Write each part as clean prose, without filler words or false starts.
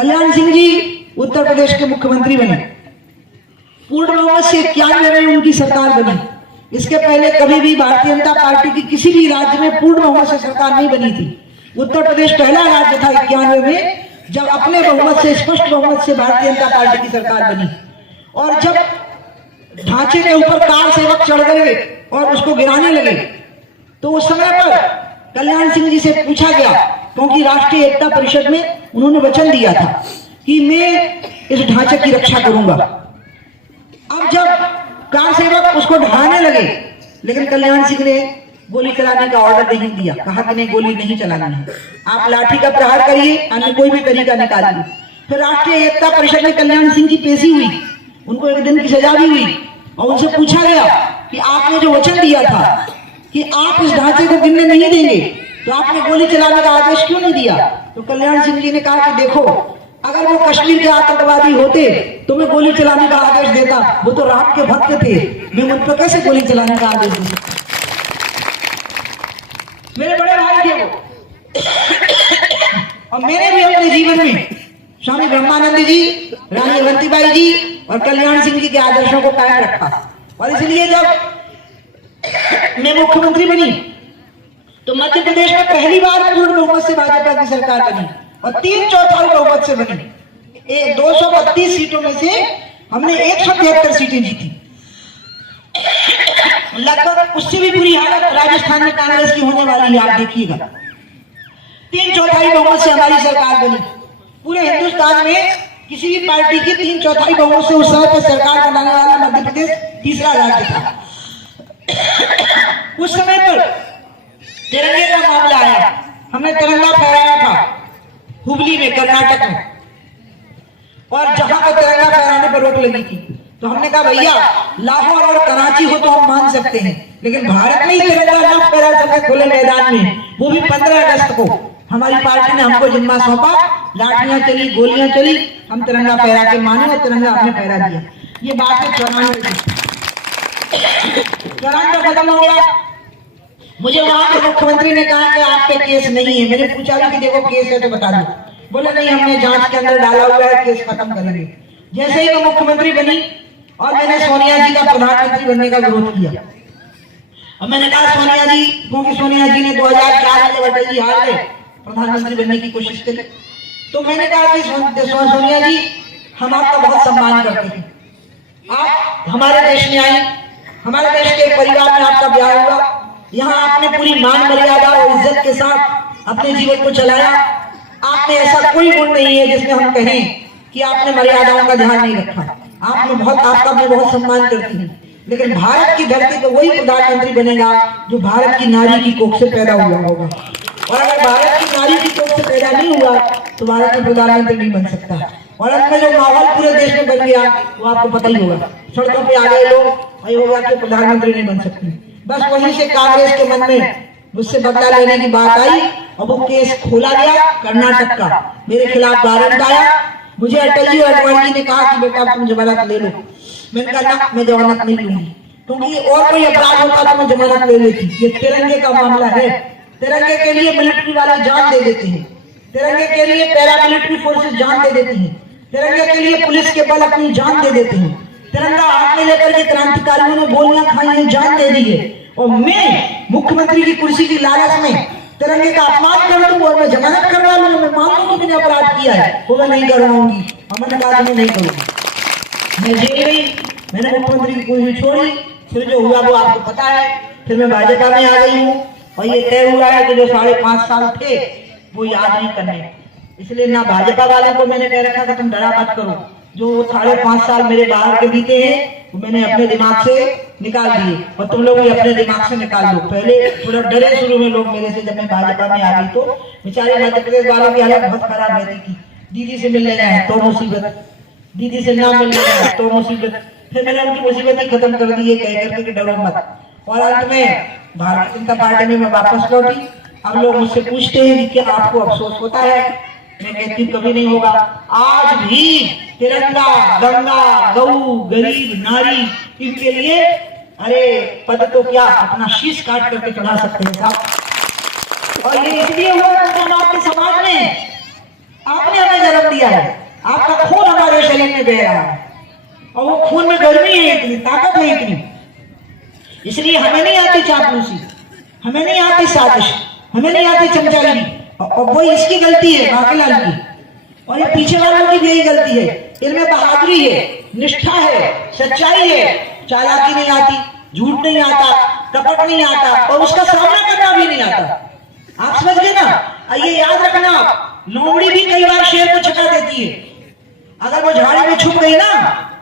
कल्याण सिंह जी उत्तर प्रदेश के मुख्यमंत्री बने, पूर्ण बहुमत से 91 में उनकी सरकार बनी। इसके पहले कभी भी भारतीय जनता पार्टी की किसी भी राज्य में पूर्ण बहुमत से सरकार नहीं बनी थी। उत्तर प्रदेश पहला राज्य था 91 में जब अपने बहुमत से, स्पष्ट बहुमत से भारतीय जनता पार्टी की सरकार बनी। और जब ढांचे के ऊपर कार सेवक चढ़ गए और उसको गिराने लगे, तो उस समय पर कल्याण सिंह जी से पूछा गया, क्योंकि राष्ट्रीय एकता परिषद में उन्होंने वचन दिया था कि मैं इस ढांचे की रक्षा करूंगा। अब जब कार सेवक उसको ढहाने लगे, लेकिन कल्याण सिंह ने गोली चलाने का ऑर्डर नहीं दिया, कहा कि नहीं, गोली नहीं चलानी है, आप लाठी का प्रहार करिए, अन्य कोई भी तरीका निकालिए। फिर राष्ट्रीय एकता परिषद में कल्याण सिंह की पेशी हुई, उनको 1 दिन की सजा भी हुई और उनसे पूछा गया कि आपने जो वचन दिया था कि आप इस ढांचे को गिरने नहीं देंगे, तो आपने गोली चलाने का आदेश क्यों नहीं दिया? तो कल्याण सिंह जी ने कहा कि देखो, अगर वो कश्मीर के आतंकवादी होते तो मैं गोली चलाने का आदेश देता, वो तो राम के भक्त थे, मैं उन पर कैसे गोली चलाने का आदेश दे सकता? मेरे बड़े भाई थे वो। और मैंने भी अपने जीवन में स्वामी ब्रह्मानंद जी, रानी अवंतीबाई जी और कल्याण सिंह जी के आदर्शों को कायम रखा। और इसलिए जब मैं मुख्यमंत्री बनी तो मध्य प्रदेश में पहली बार पूर्ण बहुमत से भाजपा की सरकार बनी और 3/4 बहुमत से बनी। 232 सीटों में से हमने 173 सीटें जीती। लगभग उससे भी बुरी हालत राजस्थान में कांग्रेस की होने वाली है, आप देखिएगा। 3/4 बहुमत से हमारी सरकार बनी। पूरे हिंदुस्तान में किसी भी पार्टी की 3/4 बहुमत से उस समय पर सरकार बनाने वाला मध्य प्रदेश तीसरा राज्य था। उस समय पर तिरंगे का मामला आया, हमने तिरंगा फहराया था हुबली में, कर्नाटक में, और जहां पर तिरंगा फहराने पर रोक लगी थी तो हमने कहा भैया लाहौर और कराची हो तो हम मान सकते हैं, लेकिन भारत में ही तिरंगा न फहरा सके खुले मैदान में, वो भी 15 अगस्त को हमारी पार्टी ने हमको जिम्मा सौंपा। लाठियां चली, गोलियां चली, हम तिरंगा फहरा के माने और तिरंगा हमने फहरा दिया। ये बात है 94 खत्म हो गया। मुझे वहां के मुख्यमंत्री ने कहा कि आप पे केस नहीं है। मैंने पूछा कि देखो केस है तो बता दो। बोले नहीं, हमने जांच के अंदर डाला हुआ है, केस खत्म करेंगे। जैसे ही मैं मुख्यमंत्री बनी और मैंने सोनिया जी का प्रधानमंत्री बनने का विरोध किया, और मैंने कहा सोनिया जी, क्योंकि सोनिया जी ने 2004 में अटल जी हार गए, प्रधानमंत्री बनने की कोशिश करी, तो मैंने कहा कि सोनिया जी, हम आपका बहुत सम्मान करते हैं, आप हमारे देश में आई, हमारे देश के परिवार में आपका ब्याह हुआ, यहाँ आपने पूरी मान मर्यादा और इज्जत के साथ अपने जीवन को चलाया। आपने ऐसा कोई गुण नहीं है जिसमें हम कहें कि आपने मर्यादाओं का ध्यान नहीं रखा। आपका मैं बहुत सम्मान करती हूँ, लेकिन भारत की धरती पर वही प्रधानमंत्री बनेगा जो भारत की नारी की कोख से पैदा हुआ होगा। और अगर भारत की नारी की कोख से पैदा नहीं हुआ तो भारत में प्रधानमंत्री नहीं बन सकता। और अंत में जो माहौल पूरे देश में बन गया वो आपको पता ही होगा, सड़कों पे आ गए लोग, वही होगा कि प्रधानमंत्री नहीं बन सकते। बस वहीं से कांग्रेस के मन में मुझसे बदला लेने की बात आई और वो केस खोला गया कर्नाटक का, मेरे खिलाफ वारंट आया। मुझे अटल जी और अडवाणी जी ने कहा कि बेटा तुम जमानत ले लो। मैंने कहा ना, मैं जमानत नहीं लूंगी, क्योंकि और कोई अपराध होता तो मैं जमानत ले लेती। ये तिरंगे का मामला है, तिरंगे के लिए मिलिट्री वाले जान दे देते हैं, तिरंगे के लिए पैरामिलिट्री फोर्सेस जान दे देती हैं, तिरंगे के लिए पुलिस के बल अपनी जान दे देते हैं। तिरंगा हाथ में लेकर के क्रांतिकारियों ने गोलियां खाई हैं, जान दे दी है। और मैं मुख्यमंत्री की कुर्सी की लालच में तिरंगे का अपमान कर दूं और मैं जमानत करवा लूं, मैं मान लूं कि मैंने अपराध किया है, वो मैं नहीं करवाऊंगी। मैंने कहा मैं नहीं करूंगी। मैं जेल गई, मैंने मुख्यमंत्री की कुर्सी छोड़ी, फिर जो हुआ वो आपको पता है। फिर मैं भाजपा में आ गई हूँ और ये तय हुआ है कि जो 5.5 साल थे वो याद नहीं करने। इसलिए ना भाजपा वालों को मैंने कह रखा कि तुम डरा मत करो, जो 5.5 साल मेरे बाहर के बीते हैं वो मैंने अपने दिमाग से निकाल दिए और तुम लोग भी अपने दिमाग से निकाल दो। पहले थोड़ा डरे शुरू में लोग मेरे से, जब मैं भाजपा में आ गई तो बेचारे मध्य प्रदेश वालों की हालत बहुत खराब रहती थी। दीदी से मिलने जाए तो मुसीबत, दीदी से ना मिलने जाए तो मुसीबत। फिर मैंने उनकी मुसीबत ही खत्म कर दी है कह करके कि डरो मत। और अंत में भारतीय जनता पार्टी में मैं वापस लौटी। अब लोग मुझसे पूछते हैं कि क्या आपको अफसोस होता है? मैं कहती हूँ कभी नहीं होगा। आज भी तिरंगा, गंगा, गऊ, गरीब, नारी, इनके लिए अरे पद तो क्या अपना शीश काट करके चढ़ा सकते हैं साहब। और ये इसलिए हुआ कि आपके समाज में आपने हमें जन्म दिया। दिया है, आपका खून हमारे शरीर में बह रहा है और वो खून में गर्मी है, इतनी ताकत है इतनी। इसलिए हमें नहीं आती चापलूसी, हमें नहीं आती साजिश, हमें नहीं आती चमचागिरी, और वो इसकी गलती है बाकीलाल की, और ये पीछे वालों की भी यही गलती है। इनमें बहादुरी है, निष्ठा है, सच्चाई है, चालाकी नहीं आती, झूठ नहीं आता, कपट नहीं आता, और उसका सामना करना भी नहीं आता। आप समझ गए ना? ये याद रखना, लोमड़ी भी कई बार शेर को छका देती है। अगर वो झाड़ी में छुप गई ना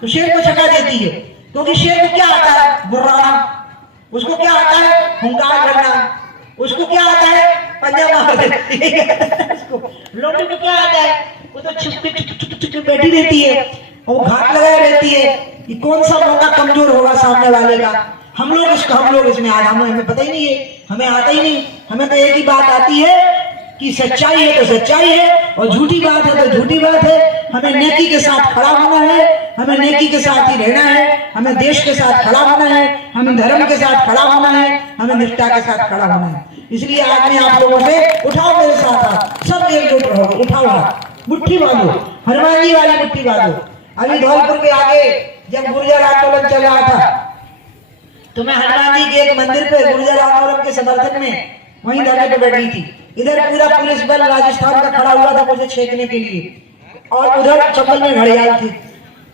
तो शेर को छका देती है, क्योंकि शेर को क्या आता है? गुर्राना। उसको क्या आता है? हुंकार करना। उसको क्या आता है? पंजा मार उसको। लोमड़ी को क्या आता है? वो तो छुप बैठी रहती है और घाट लगाए रहती है कि कौन सा मौका कमजोर होगा सामने वाले का। हम लोग इसमें हमें पता ही नहीं है, हमें आता ही नहीं। हमें तो एक ही बात आती है कि सच्चाई है तो सच्चाई है, और झूठी बात है तो झूठी बात है। हमें नेकी के साथ खड़ा होना है, हमें नेकी के साथ ही रहना है, हमें देश के साथ खड़ा होना है, हमें धर्म के साथ खड़ा होना है, हमें निष्ठा के साथ खड़ा होना है। इसलिए आज मैं आप लोगों से, उठाओ मेरे साथ हाथ, सब एकजुट रहो, उठाओ हाथ, मुट्ठी बांधो, हनुमान जी वाली मुट्ठी बांधो। अभी धौलपुर के आगे जब गुर्जर आंदोलन चल रहा था तो मैं हनुमान जी के एक मंदिर पे गुर्जर आंदोलन के समर्थन में वहीं धरने पे बैठ गई थी। इधर पूरा पुलिस बल राजस्थान का खड़ा हुआ था मुझे छेकने के लिए, और उधर चंबल में घड़ियाल थी।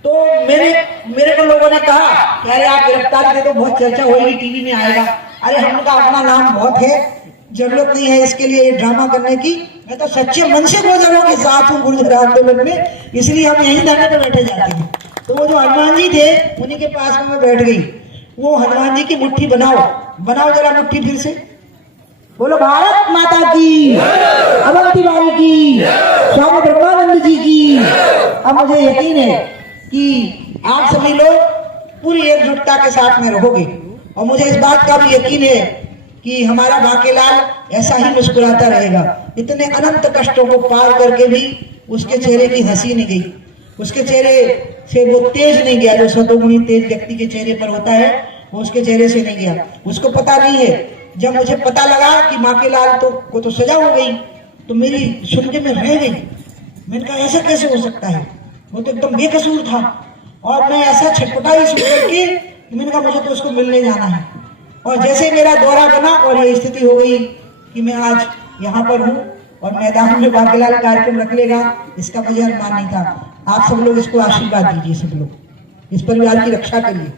तो मेरे को लोगों ने कहा कि अरे आप गिरफ्तार थे तो बहुत चर्चा होगी, टीवी में आएगा। अरे हम लोग का अपना नाम बहुत है, जरूरत नहीं है इसके लिए ये ड्रामा करने की। मैं तो सच्चे मन से गुर्जरों के साथ हूँ गुर्जर आंदोलन में, इसलिए हम यहीं धरने पे बैठे जाते हैं। तो वो जो हनुमान जी थे उन्हीं के पास में मैं बैठ गई। वो हनुमान जी की मुट्ठी बनाओ जरा मुट्ठी फिर से, बोलो भारत माता की, अवंती बाई की, स्वामी ब्रह्मानंद जी की। अब मुझे यकीन है कि आप सभी लोग पूरी एकजुटता के साथ में रहोगे, और मुझे इस बात का भी यकीन है कि हमारा बाकेलाल ऐसा ही मुस्कुराता रहेगा। इतने अनंत कष्टों को पार करके भी उसके चेहरे की हंसी नहीं गई, उसके चेहरे से वो तेज नहीं गया जो सतोगुणी तेज व्यक्ति के चेहरे पर होता है, वो उसके चेहरे से नहीं गया। उसको पता नहीं है, जब मुझे पता लगा कि बाकेलाल को तो सजा हो गई तो मेरी सुन के मैं रह गई। मैंने कहा ऐसा कैसे हो सकता है, वो तो एकदम बेकसूर था। और मैं ऐसा छटपटाई सुन करके मैंने कहा मुझे तो उसको मिलने जाना है। और जैसे मेरा दौरा बना और ये स्थिति हो गई कि मैं आज यहाँ पर हूँ और मैदान में बाकेलाल कार्यक्रम रख लेगा, इसका मुझे अनुमान नहीं था। आप सब लोग इसको आशीर्वाद दीजिए, सब लोग इस परिवार की रक्षा करिए।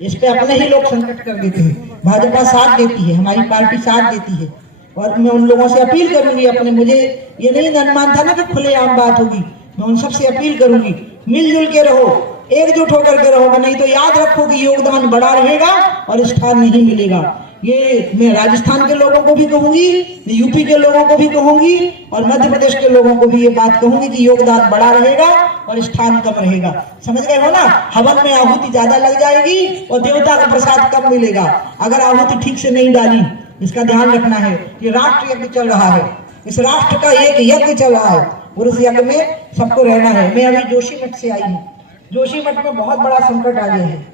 इस पे अपने ही लोग संकट कर देते हैं, भाजपा साथ देती है, हमारी पार्टी साथ देती है। और मैं उन लोगों से अपील करूंगी, अपने मुझे ये नहीं अनुमान था ना कि खुलेआम बात होगी, मैं उन सबसे अपील करूंगी मिलजुल के रहो, एकजुट होकर के रहो, नहीं तो याद रखो कि योगदान बड़ा रहेगा और स्थान नहीं मिलेगा। ये मैं राजस्थान के लोगों को भी कहूंगी, यूपी के लोगों को भी कहूंगी, और मध्य प्रदेश के लोगों को भी ये बात कहूंगी कि योगदान बड़ा रहेगा और स्थान कम रहेगा। समझ गए हो ना? हवन में आहुति ज्यादा लग जाएगी और देवता का प्रसाद कम मिलेगा अगर आहुति ठीक से नहीं डाली। इसका ध्यान रखना है। ये राष्ट्र यज्ञ चल रहा है, इस राष्ट्र का एक यज्ञ चल रहा है और उस यज्ञ में सबको रहना है। मैं अभी जोशीमठ से आई हूँ, जोशीमठ में बहुत बड़ा संकट आ गया है।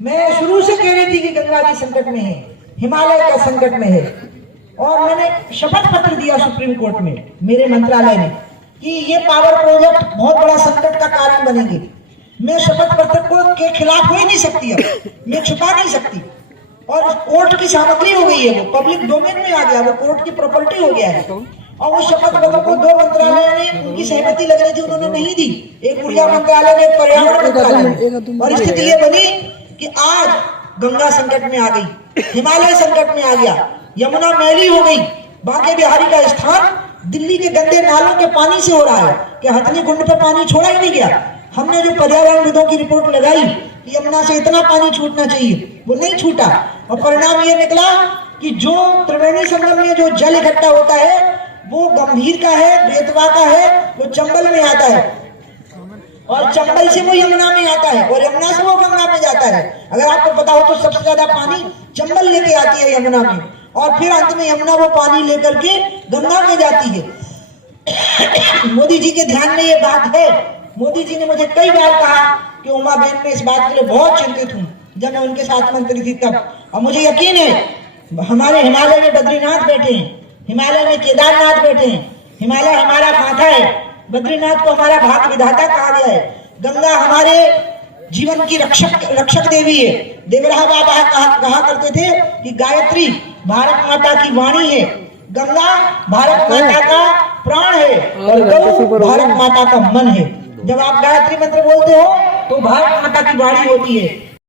मैं शुरू से कह रही थी कि गंगा जी संकट में है, हिमालय का संकट में है, और मैंने शपथ पत्र दिया सुप्रीम कोर्ट में मेरे मंत्रालय ने कि ये पावर प्रोजेक्ट बहुत बड़ा संकट का कारण बनेंगे। मैं शपथ पत्र को के खिलाफ हो ही नहीं सकती, अब मैं छुपा नहीं सकती। और कोर्ट की सामग्री हो गई है, वो पब्लिक डोमेन में आ गया, वो कोर्ट की प्रॉपर्टी हो गया है। और वो शपथ पत्र को दो मंत्रालयों ने उनकी सहमति लग रही थी, उन्होंने नहीं दी। एक ऊर्जा मंत्रालय ने, एक पर्यावरण मंत्रालय। और स्थिति ये बनी कि आज गंगा संकट में आ गई, हिमालय संकट में आ गया, यमुना मैली हो गई, बांके बिहारी का स्थान दिल्ली के गंदे नालों के पानी से हो रहा है कि हथनी कुंड पे पानी छोड़ा ही नहीं गया। हमने जो पर्यावरणविदों की रिपोर्ट लगाई कि यमुना से इतना पानी छूटना चाहिए, वो नहीं छूटा। और परिणाम ये निकला कि जो त्रिवेणी संगम में जो जल इकट्ठा होता है वो गंभीर का है, बेतवा का है, वो चंबल में आता है, और चंबल से वो यमुना में आता है, और यमुना से वो गंगा में जाता है। अगर आपको पता हो तो सबसे ज्यादा पानी चंबल लेके आती है यमुना में, और फिर अंत में यमुना वो पानी लेकर के गंगा में जाती है। मोदी जी के ध्यान में ये बात है। मोदी जी ने मुझे कई बार कहा कि उमा बहन में इस बात के लिए बहुत चिंतित हूँ, जब मैं उनके साथ मंत्री थी तब। और मुझे यकीन है हमारे हिमालय में बद्रीनाथ बैठे हैं, हिमालय में केदारनाथ बैठे हैं, हिमालय हमारा माथा है, बद्रीनाथ को हमारा भाग विधाता कहा गया है। गंगा हमारे जीवन की रक्षक देवी है। देवराह बाबा कहा करते थे कि गायत्री भारत माता की वाणी है, गंगा भारत माता का प्राण है और गौ भारत माता का मन है। जब आप गायत्री मंत्र बोलते हो तो भारत माता की वाणी होती है,